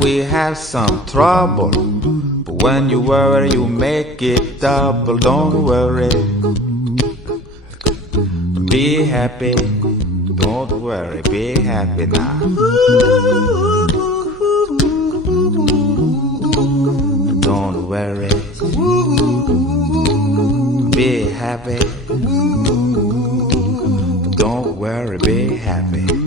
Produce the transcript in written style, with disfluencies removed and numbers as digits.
We have some trouble, but when you worry you make it double. Don't worry, be happy. Don't worry, be happy now. Don't worry, be happy. Don't worry, be happy.